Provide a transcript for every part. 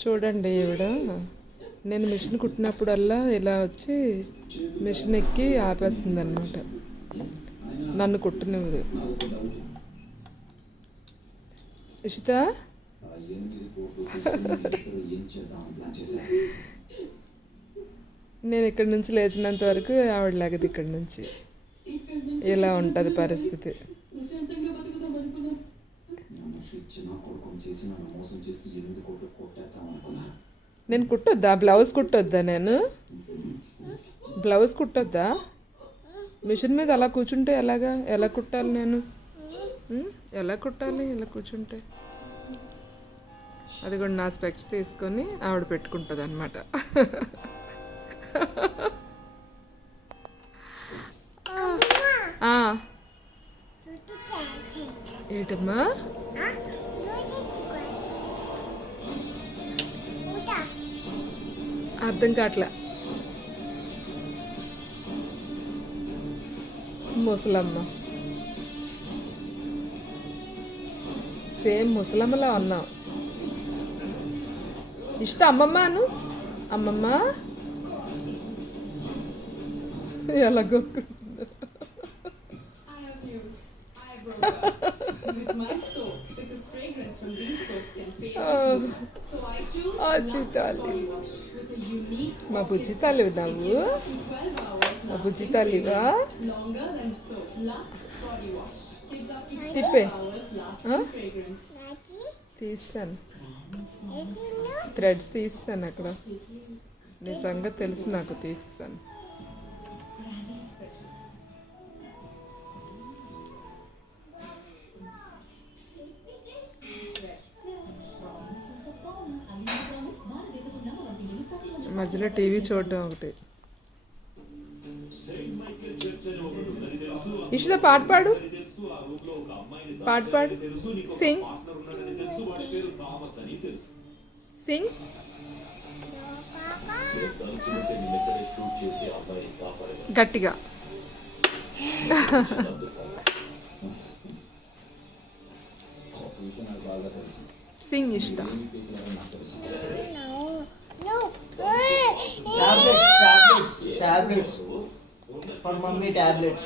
చూడండి ఈవిడ నేను మిషన్ కుట్టినప్పుడల్లా ఇలా వచ్చి మిషన్ ఎక్కి ఆపేస్తుంది అనమాట. నన్ను కుట్టనివ్వదు. ఇషిత నేను ఇక్కడి నుంచి లేచినంత వరకు ఆవిడ లేగదు. ఇక్కడి నుంచి ఇలా ఉంటుంది పరిస్థితి. నేను కుట్టొద్దా? బ్లౌజ్ కుట్టొద్దా? నేను బ్లౌజ్ కుట్టొద్దా? మిషన్ మీద అలా కూర్చుంటే ఎలాగా? ఎలా కుట్టాలి నేను? ఎలా కుట్టాలి ఇలా కూర్చుంటే? అది కూడా నా స్పెక్ట్స్ తీసుకొని ఆవిడ పెట్టుకుంటుంది అనమాట. ఏంటమ్మా? అర్థం కావట్లే. ముసలమ్మ సేమ్ ముసలమ్మలా ఉన్నావు. ఇష్ట అమ్మమ్మ అను. అమ్మమ్మ ఎలాగో మా బుజ్జి తల్లివి నువ్వు. మా బుజ్జి తల్లివా? తిప్పే తీస్తాను. థ్రెడ్స్ తీస్తాను అక్కడ. నీ సంగతి తెలుసు నాకు. తీస్తాను. మధ్యలో టీవీ చూడటం ఒకటి. ఇషిత పాట పాడు. పాట పాడు. సింగ్ సింగ్. గట్టిగా సింగ్ ఇష్ట. Tablets for mummy, tablets.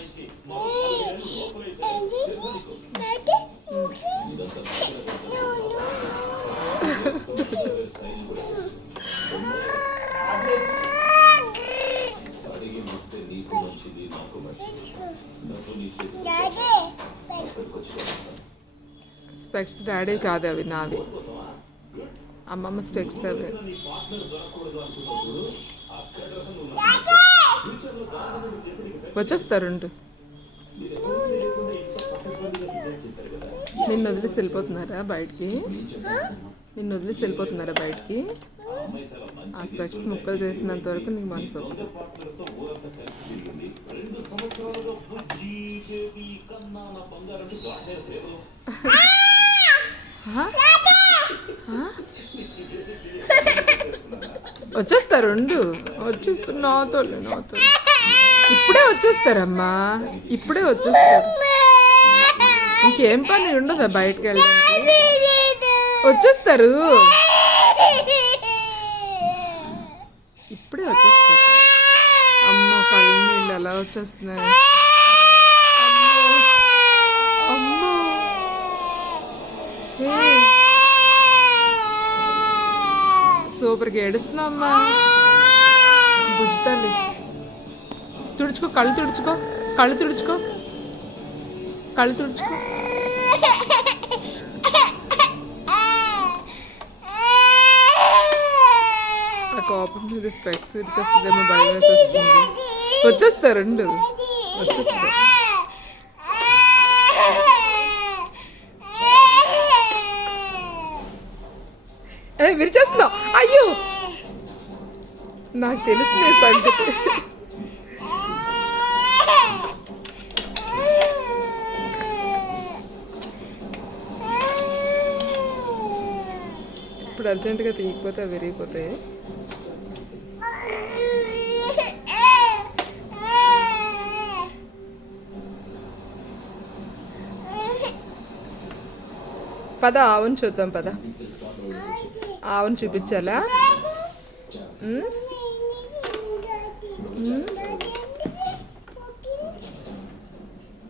Specs daddy కాదు, అవి నావి. అమ్మమ్మ స్పెక్ట్స్ అవి. వచ్చేస్తారు. నిన్ను వదిలేసి వెళ్ళిపోతున్నారా బయటికి? నిన్ను వదిలేసి వెళ్ళిపోతున్నారా బయటికి? ఆ స్పెక్ట్స్ ముక్కలు చేసినంత వరకు నీకు మనసు. వచ్చేస్తారు. వచ్చేస్తున్నా. ఇప్పుడే వచ్చేస్తారమ్మా. ఇప్పుడే వచ్చేస్తారు. ఇంకేం పని ఉండదా బయటకు వెళ్ళడానికి? వచ్చేస్తారు. ఇప్పుడే వచ్చేస్తారు. అమ్మో కళ్ళు నీళ్ళు ఎలా వచ్చేస్తున్నాయి. అమ్మో సూపర్గా ఏడుస్తున్నామ్మా. బుజ్జి తల్లి తుడుచుకో. కళ్ళు తుడుచుకో. ఆ కోపం మీద స్పెక్ట్స్ విడిచేస్తుందేమో భయం వేసేస్తుంది. వచ్చేస్తారు. వచ్చేస్తారు. విరిచేస్తున్నావు. అయ్యో నాకు తెలుసు నీ సంగతి. ఇప్పుడు అర్జెంటుగా తీయకపోతే అవి విరిగిపోతాయి. పద ఆవును చూద్దాం. పద ఆవును చూపించాలా? ఉమ్?